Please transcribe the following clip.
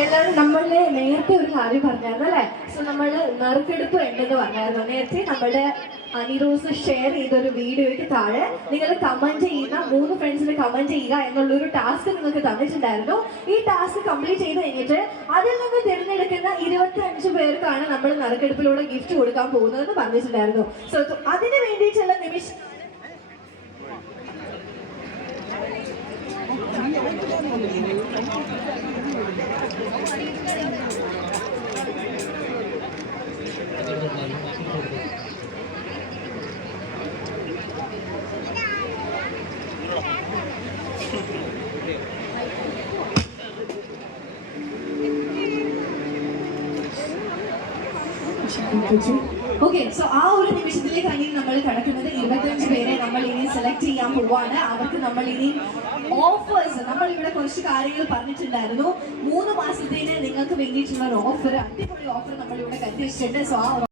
എല്ലാവരും നമ്മളെ നേരത്തെ ഒരു കാര്യം പറഞ്ഞായിരുന്നു അല്ലേ? സോ നമ്മൾ നറുക്കെടുപ്പ് ഉണ്ടെന്ന് പറഞ്ഞായിരുന്നു. നേരത്തെ നമ്മുടെ അനിറോസ് ഷെയർ ചെയ്തൊരു വീഡിയോയ്ക്ക് താഴെ നിങ്ങൾ കമന്റ് ചെയ്യുന്ന 3 ഫ്രണ്ട്സിന് കമന്റ് ചെയ്യുക എന്നുള്ളൊരു ടാസ്ക് നിങ്ങൾക്ക് തന്നിട്ടുണ്ടായിരുന്നു. ഈ ടാസ്ക് കംപ്ലീറ്റ് ചെയ്ത് കഴിഞ്ഞിട്ട് അതിൽ നിന്ന് തിരഞ്ഞെടുക്കുന്ന 25 പേർക്കാണ് നമ്മൾ നറുക്കെടുപ്പിലൂടെ ഗിഫ്റ്റ് കൊടുക്കാൻ പോകുന്നതെന്ന് പറഞ്ഞിട്ടുണ്ടായിരുന്നു. സോ അതിന് വേണ്ടിയിട്ടുള്ള നിമിഷം ഓക്കെ. സോ ആ ഒരു നിമിഷത്തിലേക്കാണ് ഇനി നമ്മൾ കിടക്കുന്നത്. 25 പേരെ നമ്മൾ ഇനി സെലക്ട് ചെയ്യാൻ പോവാണ്. അവർക്ക് നമ്മൾ ഇനി ഓഫേഴ്സ്, നമ്മൾ ഇവിടെ കുറച്ച് കാര്യങ്ങൾ പറഞ്ഞിട്ടുണ്ടായിരുന്നു. 3 മാസത്തേന് നിങ്ങൾക്ക് വേണ്ടിയിട്ടുള്ള ഒരു ഓഫർ, അടിപൊളി ഓഫർ നമ്മൾ ഇവിടെ കരുതി വെച്ചിട്ടുണ്ട്. സോ ആ